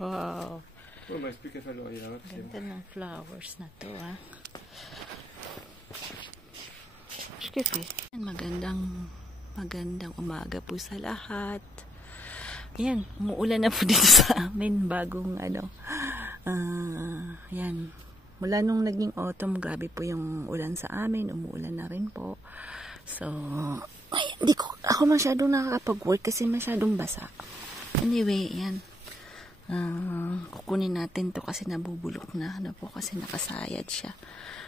Wow. Oh, mas pica falou aí, ó. Ganda ng flowers na to, ah. Excuse me. Magandang umaga po sa lahat. Ayan, umuulan na po dito sa amin. Bagong yan. Mula nung naging autumn, grabe po yung ulan sa amin. Umuulan na rin po. So, hindi ako masyadong nakakapag-work kasi masyadong basa. Anyway, yan. Kukunin natin to kasi nabubulok na po kasi nakasayad siya.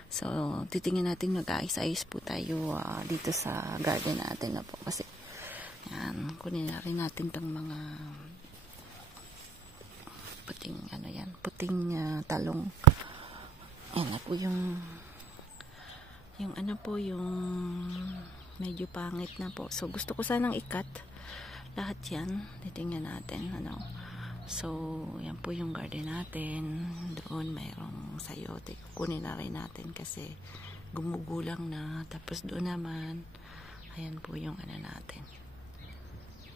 So titingnan natin, mag-ayos-ayos po tayo dito sa garden natin na po kasi yan, kunin na rin natin tong mga puting talong. Yan na po yung yung medyo pangit na po. So gusto ko sanang ikat lahat yan. Titingnan natin So, yan po yung garden natin. Doon mayroong sayote. Kukunin na rin natin kasi gumugulang na. Tapos doon naman, ayan po yung natin.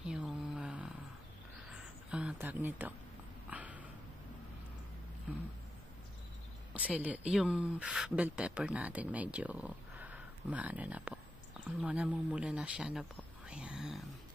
Yung tag nito. Yung bell pepper natin medyo umaano na po. Namumula na siya na po. Ayan.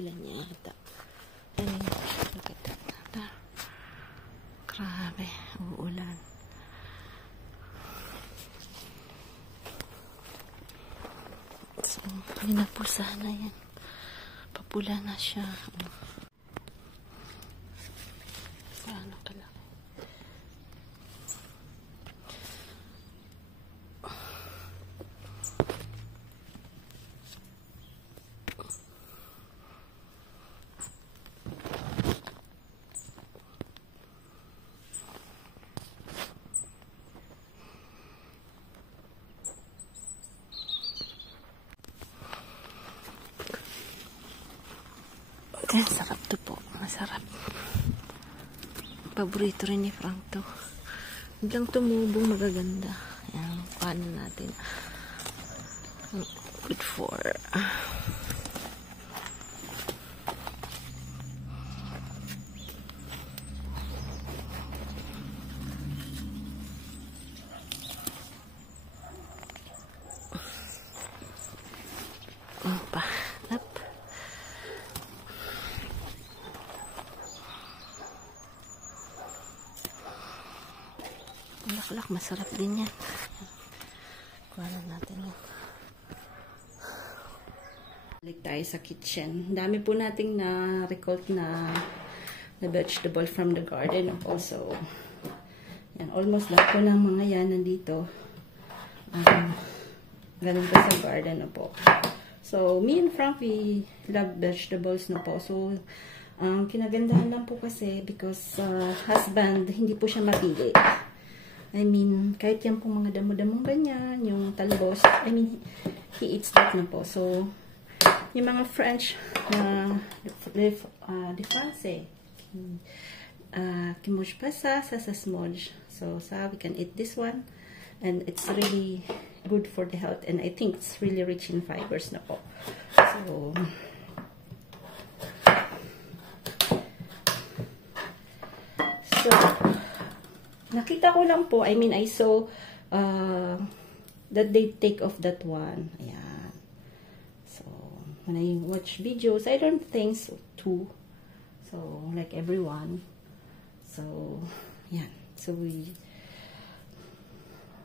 Uulan yata. Ayun, look at that. Grabe, uulan. So, yun na po sana yan. Papula na siya. Ano kalaki. Sarap to po. Masarap. Paborito rin ni Frank to. Biglang tumubong magaganda. Ayan. Paano natin. Good for. Pa. Up. Bulaklak, masarap din yan. Kuhanan natin yan. Balik tayo sa kitchen. Dami po nating na-recolt na vegetable from the garden. Also, yan, almost lahat po ng mga yan nandito. Ganun po sa garden na po. So, me and Frank, we love vegetables na po. So, kinagandahan lang po kasi because husband, hindi po siya mapili. I mean, kahit yan pong mga damo-damong ganyan, yung talbos, I mean, he eats that na po. So, yung mga French na de français, kimouche pas ça, ça smudge. So, we can eat this one. And it's really good for the health. And I think it's really rich in fibers na po. So, nakita ko lang po, I mean, I saw that they take off that one. Ayan. So, when I watch videos, I don't think so too. So, like everyone. So, yan. So,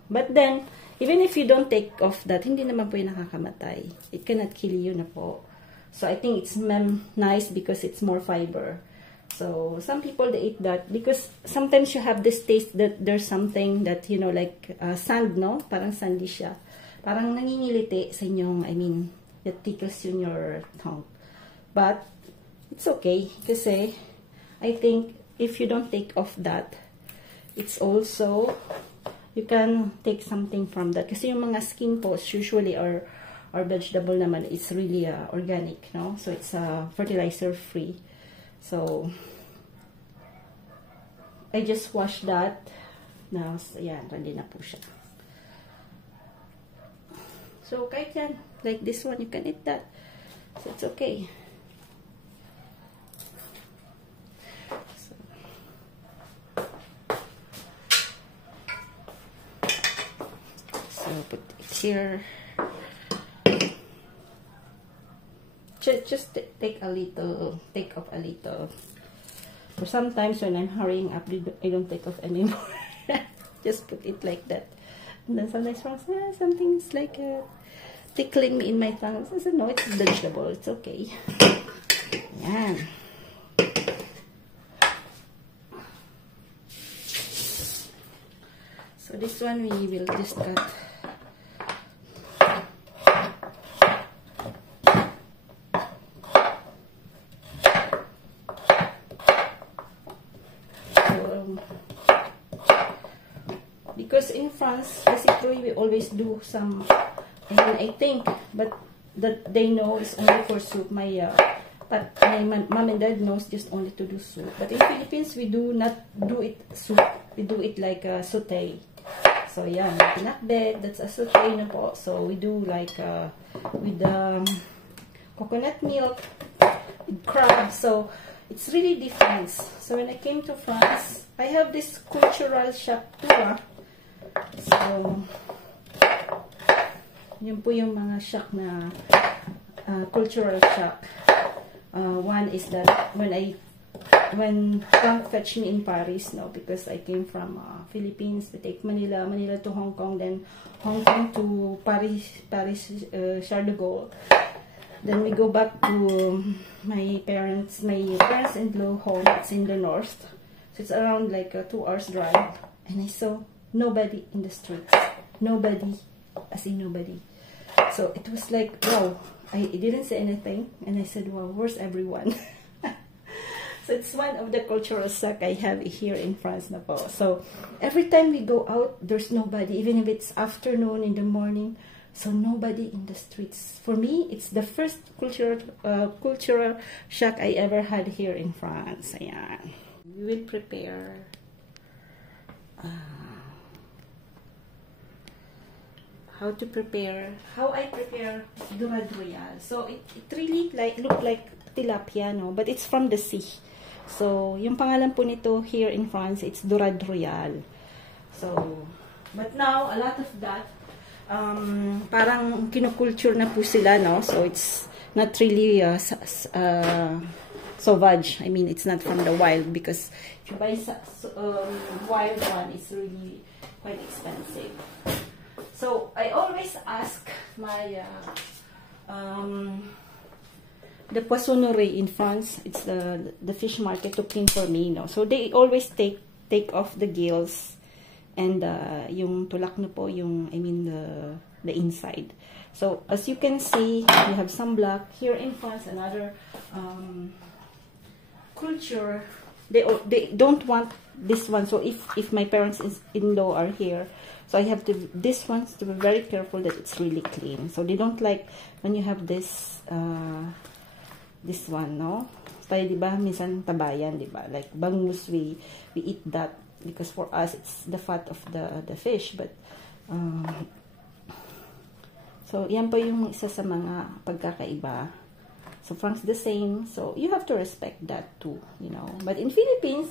but then, even if you don't take off that, hindi naman po yung nakakamatay. It cannot kill you na po. So, I think it's nice because it's more fiber. So, some people, they eat that because sometimes you have this taste that there's something that, you know, like sand, no? Parang sandy siya. Parang nangingiliti sa inyong, I mean, that tickles you in your tongue. But, it's okay. Kasi, I think, if you don't take off that, it's also, you can take something from that. Kasi yung mga skin posts, usually, or vegetable naman, it's really organic, no? So, it's fertilizer-free. So, I just washed that. Now, yan, ready na po siya. So, kahit yan, like this one, you can eat that. So, it's okay. So, put it here. Just take off a little. For sometimes when I'm hurrying up, I don't take off anymore. Just put it like that. And then sometimes something's like tickling me in my tongue. I said, no, it's vegetable. It's okay. Yan. So this one we will just cut. Because in France, basically, we always do some, and I think, but that they know is only for soup. But my mom and dad knows just only to do soup. But in Philippines, we do not do it soup. We do it like a saute. So yeah, pinakbet, that's a saute na po. So we do like with coconut milk, with crab. So it's really different. So when I came to France, I have this cultural shop too. So, yun po yung mga shock na cultural shock. One is that when Frank fetched me in Paris, no, because I came from Philippines, we take Manila to Hong Kong, then Hong Kong to Paris, Charles de Gaulle. Then we go back to my parents-in-law home. It's in the north, so it's around like a 2 hours drive. And I saw nobody in the streets, nobody, as in nobody. So it was like, wow. I didn't say anything, and I said, wow, where's everyone? So it's one of the cultural shock I have here in France na po. So every time we go out, there's nobody, even if it's afternoon, in the morning. So nobody in the streets. For me, it's the first cultural shock I ever had here in France. Ayan. We will prepare how I prepare Dorade Royale. So it really look like tilapia, no? But it's from the sea. So yung pangalan po nito here in France, it's Dorade Royale. So, but now a lot of that parang kinukulture na po sila, no? So it's not really sauvage. I mean, it's not from the wild, because if you buy wild one, it's really quite expensive. So I always ask my the poissonnerie in France, it's the fish market, to clean for me, no? So they always take off the gills and yung tulak na po, yung, I mean the inside. So as you can see, we have some black here in France. Another culture, they don't want this one. So if my parents-in-law are here, so I have to, this ones, to be very careful that it's really clean. So they don't like when you have this this one, no? Tayo, diba, minsan tabayan, diba? Like bangus, we eat that because for us it's the fat of the fish. But so yan po yung isa sa mga pagkakaiba. So France the same. So you have to respect that too, you know. But in Philippines,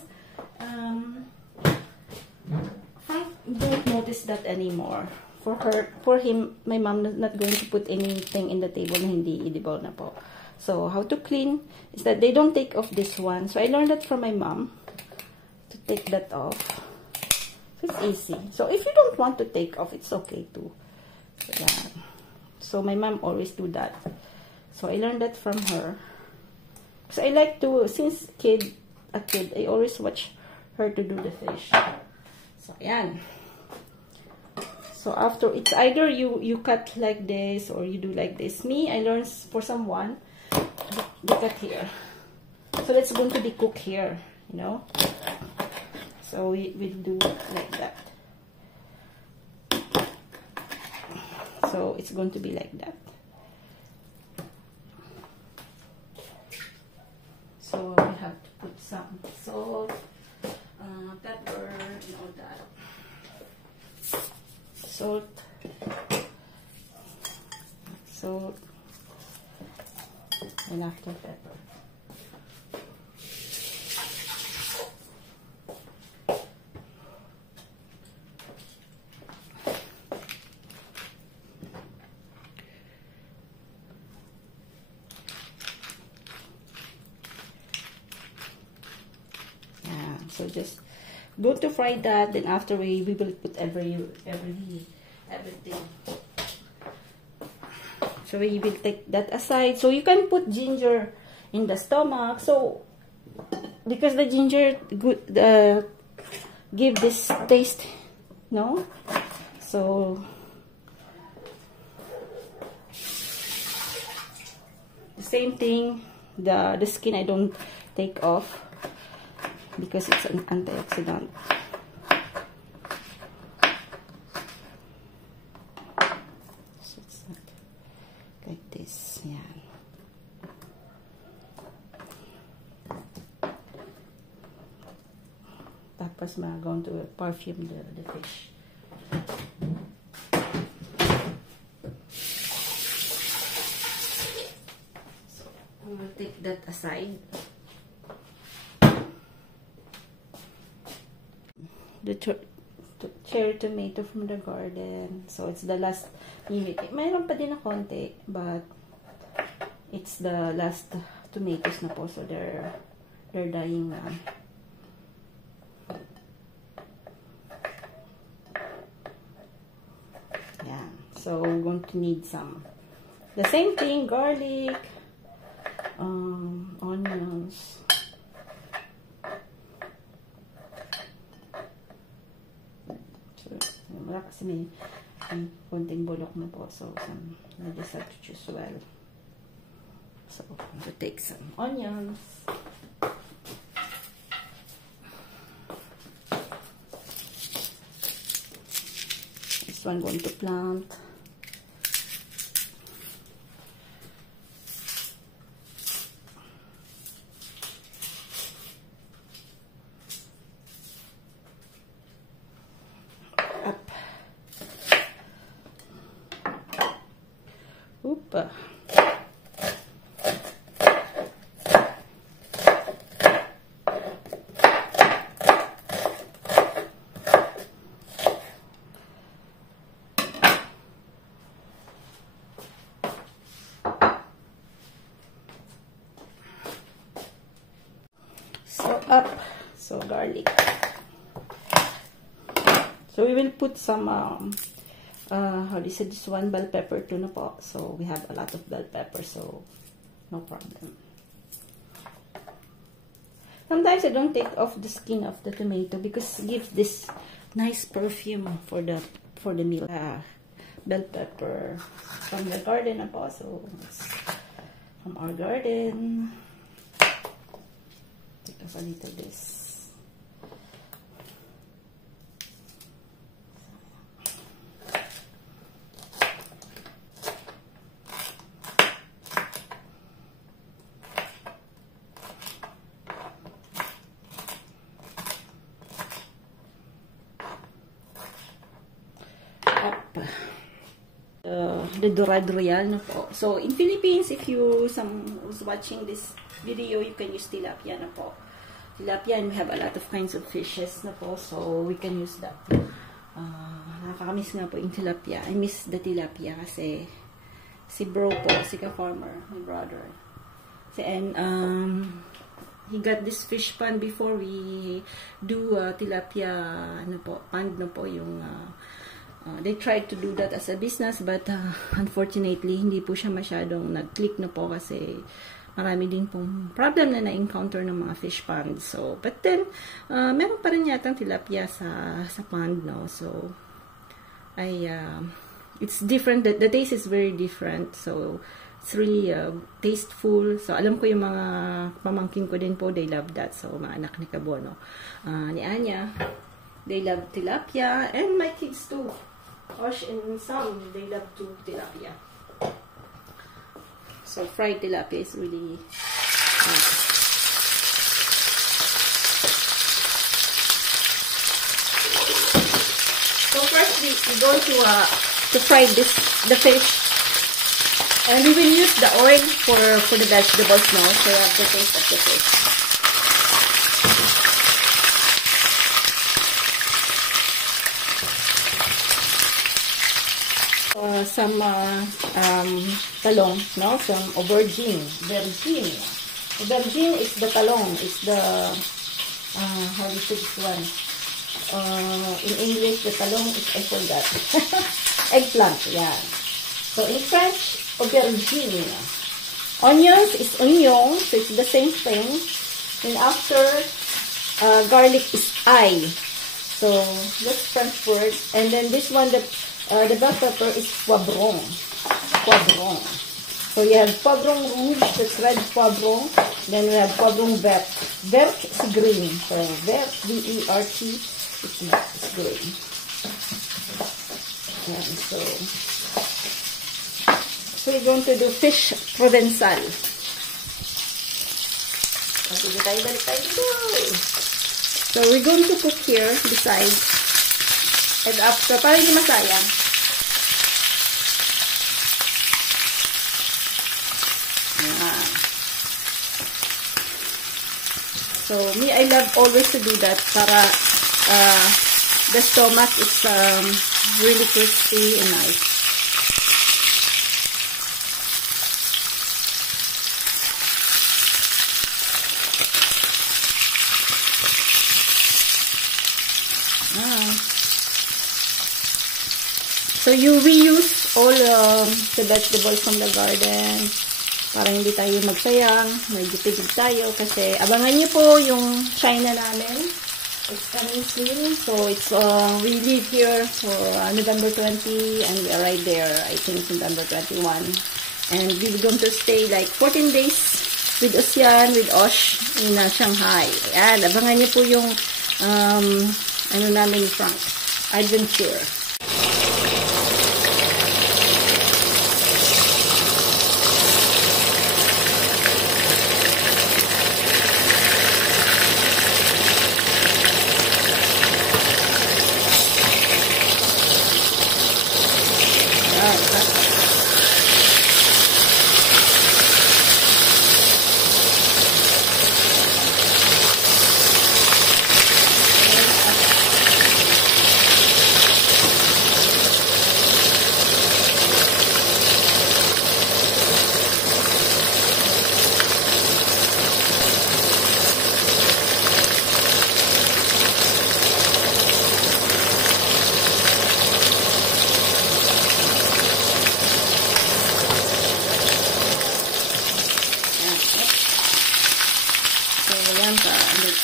Frank don't notice that anymore. For him, my mom is not going to put anything in the table na hindi edible na po. So how to clean is that they don't take off this one. So I learned that from my mom, to take that off. So it's easy. So if you don't want to take off, it's okay too. So, yeah. So my mom always do that. So I learned that from her. So I like to, since a kid, I always watch her to do the fish. So yan. So after, it's either you cut like this or you do like this. Me, I learned for someone, they cut here. So that's going to be cooked here, you know. So we do like that. So it's going to be like that. So we have to put some salt, pepper, and all that. Salt, and after pepper. So just going to fry that, then after we will put everything. So we will take that aside. So you can put ginger in the stomach. So because the ginger good give this taste, no? So the same thing, the skin I don't take off, because it's an antioxidant. So it's like this, yeah. Tapos we're going to perfume the fish. So we will take that aside. The cherry tomato from the garden. So it's the last minute. Mayroon pa din na konti, but it's the last tomatoes na po. So, they're dying na. Yeah. So, we're going to need some. The same thing, garlic, onions. So, wala kasi may konting bulok na po. So, I just have to choose well. So, I'm going to take some onions. This one going to plant. Up. Oop. Up. So garlic. So we will put some how do you say this one, bell pepper too na po. So we have a lot of bell pepper, so no problem. Sometimes I don't take off the skin of the tomato because it gives this nice perfume for the meal. Bell pepper from the garden na po. So it's from our garden. Take off a little this. The Dorado Royale na po. So in Philippines, if you was watching this video, you can use tilapia na po. Tilapia, and we have a lot of kinds of fishes na po, so we can use that. Nakakamiss nga po yung tilapia. I miss the tilapia kasi si bro po, si ka-farmer, my brother. And he got this fish pond before we do tilapia na po, pond na po yung they tried to do that as a business, but unfortunately, hindi po siya masyadong nag-click na po kasi marami din pong problem na na-encounter ng mga fish pond. So, but then, meron pa rin yatang tilapia sa pond, no? So, it's different. The taste is very different. So, it's really tasteful. So, alam ko yung mga pamangkin ko din po, they love that. So, mga anak ni Kabono, ni Anya, they love tilapia, and my kids too. Osh and some, they love to tilapia. So fried tilapia is really So first we're going to fry the fish, and we will use the oil for the vegetables now, so you have the taste of the fish. Some talong, no? Some aubergine. Aubergine is the talong. It's the how do you say this one? In English, the talong is, I forgot. Eggplant, yeah. So in French, aubergine. Onions is oignon, so it's the same thing. And after garlic is ail. So that's French word. And then this one, the bell pepper is poivron. So you have poivron rouge, that's red poivron. Then we have poivron vert. Vert is green. So vert, V-E-R-T, it's green. And so we're going to do fish provençal. So we're going to put here beside. And after, para hindi masayang. Yan. So, me, I love always to do that para the stomach is really crispy and nice. So you reuse all the vegetables from the garden para hindi tayo magsayang, medyo tigil tayo kasi abangan niyo po yung China namin. It's coming soon. So it's we live here for November 20 and we arrive there I think November 21. And we're going to stay like 14 days with Ocean, with Osh in Shanghai. Ayan, abangan niyo po yung ano namin Frank, adventure.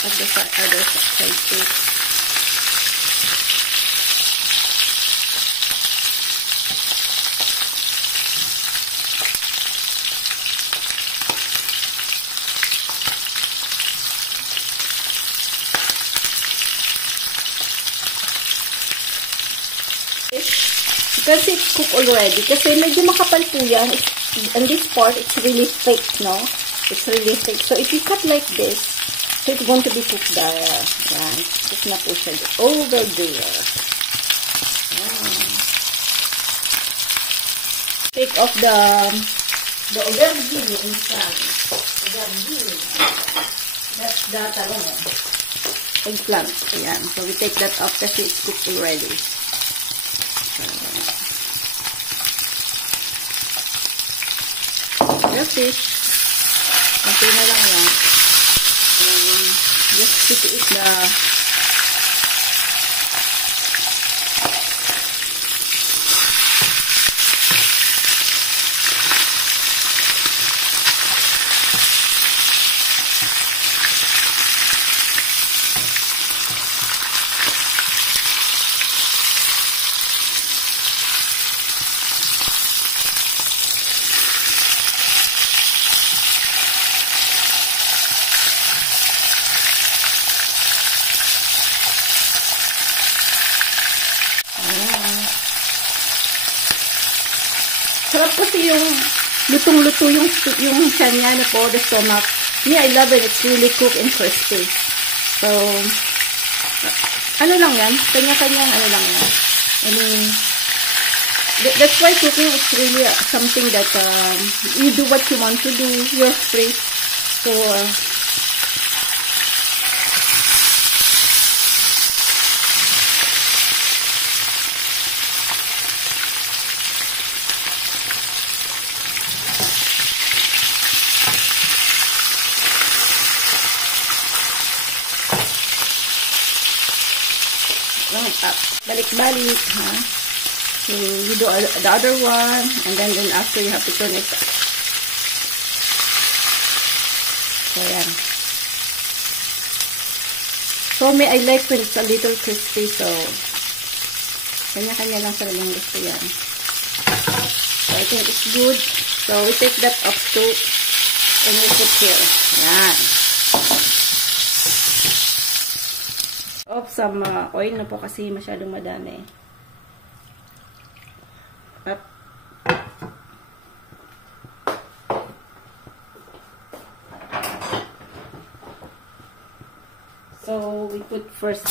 At the other side too. Because it's cooked already. Kasi medyo makapal po yan. And this part, it's really thick, no? It's really thick. So if you cut like this, so it's going to be cooked there. Yan. Cook na po siya over there. Yan. Take off the aubergine inside. Aubergine. That's the talong. Eggplant. Ayan. So we take that off kasi it's cooked already. The fish. Okay na lang yan. Just to eat the sarap kasi yung lutong-luto yung tiyan niya na po, the stomach. Me, I love it. It's really cooked and crispy. So, ano lang yan? Kanya-kanyang ano lang yan. I mean, that's why cooking is really something that you do what you want to do. You're free. So, balik-balik, ha? So, you do the other one, and then after you have to turn it back. So, yan. So, I like when it's a little crispy, so, kanya-kanya lang sa lang gusto yan. So, I think it's good. So, we take that up to, and we put here. Yan. Of some oil na po kasi masyadong madami. Up. So we put first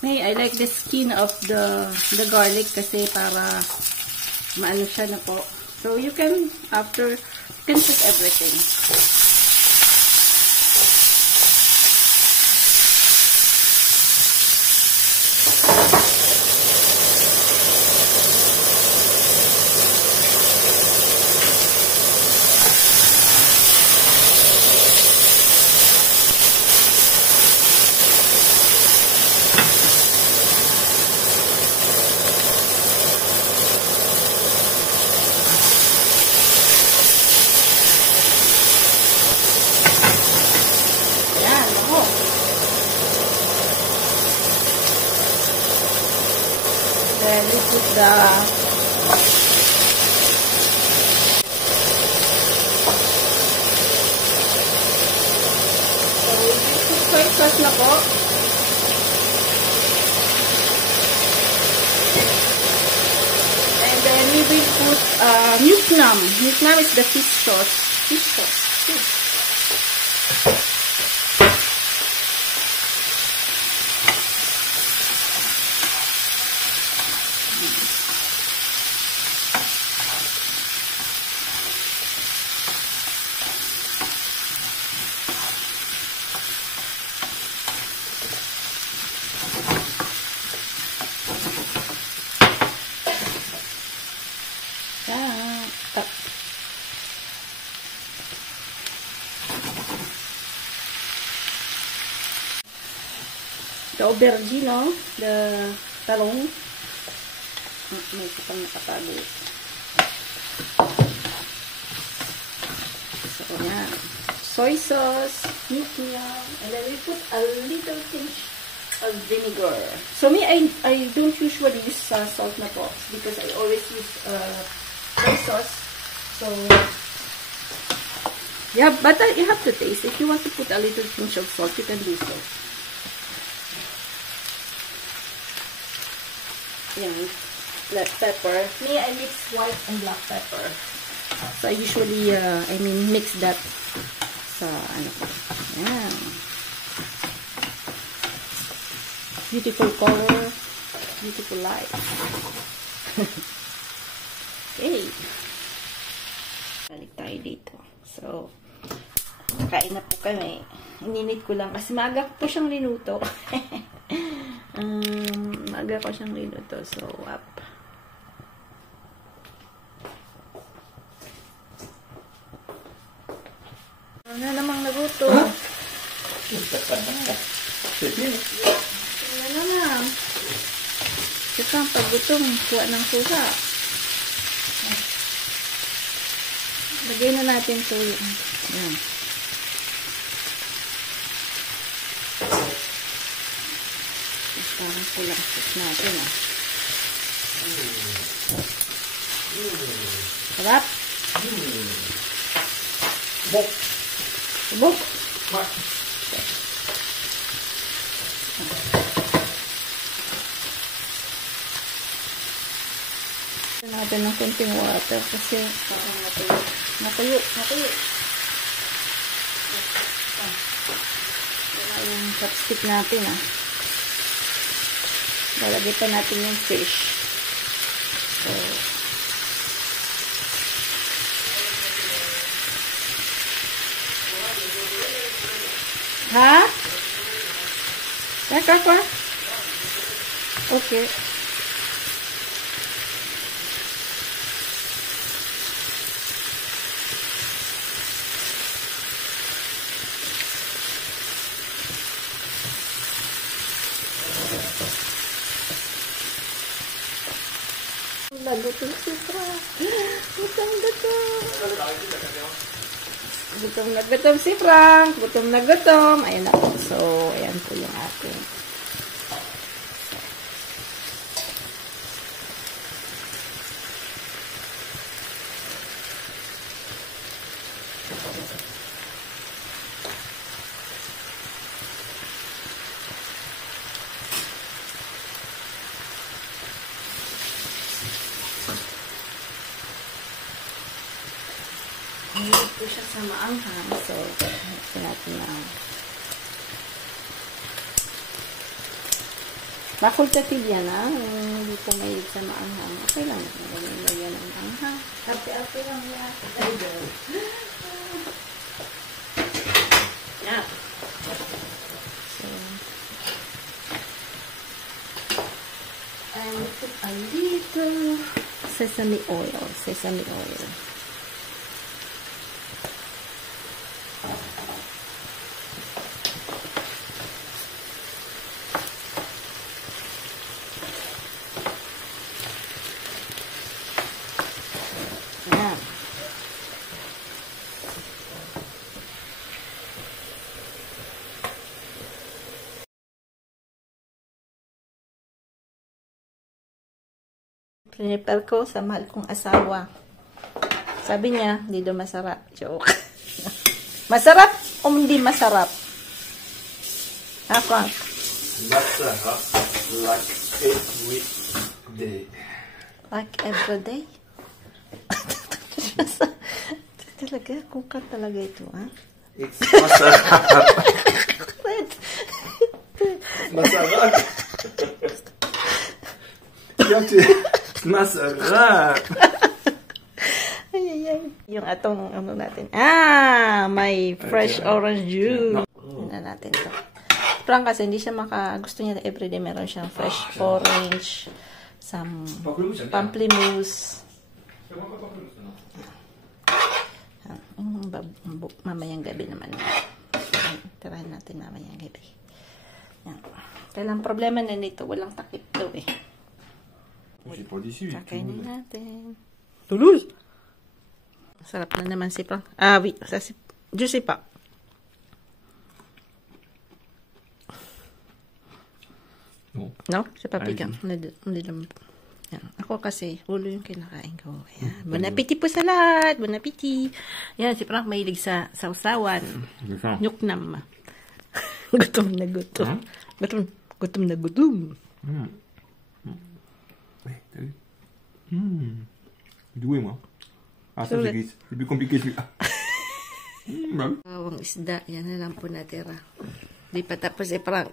I like the skin of the garlic kasi para maano siya na po. So you can put everything. the soy sauce na po. And then we will put Muknam. Muknam is the fish sauce. Fish sauce. The aubergine, no? The talong. May kapang nakatago. So, yan. Soy sauce, Muknam, and then we put a little pinch of vinegar. So, me, I don't usually use salt na po because I always use soy sauce. So, yeah, but you have to taste. If you want to put a little pinch of salt, you can do so. Yan, black pepper. Me, I mix white and black pepper. So, I usually, mix that sa, yan. Beautiful color, beautiful light. Okay. Balik tayo dito. So, kain na po kami. Ininit ko lang kasi maaga po siyang linuto. Maaga ko siyang linuto. So, up. Ano namang naguto? Ano naman? Saka ang paggutom, kuha ng suha. Lagyan na natin ito. Yan. Parang kulang sus natin, ah. Sarap. Bok. Bok. Bok. Natin ng konting water kasi parang natuyo. Wala yung chopstick natin, ah. Lalagay pa natin yung fish. So, ha? Teka pa? Okay. Gutom si Fra. Gutom si Frank. Gutom na gutom. Ayan na po. So, ayan po yung ating. Hindi po siya sa maanghang. So, ito natin na. Facultative yan, ha? Hindi po may sa maanghang. Okay lang. Lagyan ng maanghang. Arte-arte lang yan. Yan. So, and put a little sesame oil. Sesame oil. Prepare ko sa mahal kong asawa. Sabi niya, hindi daw masarap. Joke. Masarap o hindi masarap? Ha, Frank? Masarap. Like every day. Like every day? Talaga? Kuka talaga ito, ha? It's masarap. Wait. Masarap. Masarap. Ay. Yung atong ano natin. May fresh orange juice. Tignan natin to. Frank kasi hindi siya gusto niya everyday meron siyang fresh orange, some pamplemousse. Mamayang gabi naman. Tirahin natin mamayang gabi. Yan. Kailang problema na nito, walang takip daw eh. J'ai pas d'issue. Kakainin natin. Tulul! Sarap na naman si Frank. Oui. Juicy pa. No? Si Paprika. Hindi naman. Yan. Ako kasi, ulo yung kinakain ko. Ayan. Bon appetit po sa lahat. Bon appetit. Yan, si Frank mahilig sa sausawan. Nyuknam. Gutom na gutom. Gutom na gutom. Ouais, t'as vu? Doué, moi. Ah, ça, c'est plus compliqué, celui-là. Bawang isda. Yan na lang po natira. Di pa tapos si Frank.